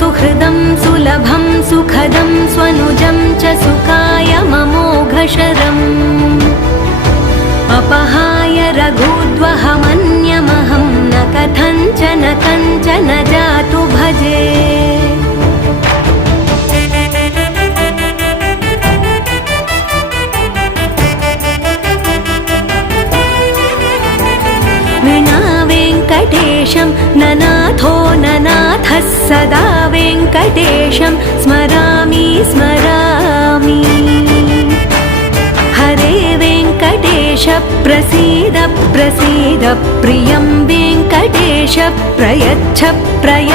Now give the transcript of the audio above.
सुहृदं सुलभं सुखदं स्वनुजं च सुखाय ममोघशरम् अपहाय रघुद्वहमन्यमहं न कथञ्चन कञ्चन जातु भजे। विना वेङ्कटेशं ननाथो ननाथः सदा वेङ्कटेशं स्मरामि स्मरामि। हरे वेङ्कटेश प्रसीद प्रसीद प्रियं वेङ्कटेश प्रयच्छ प्रयच्छ।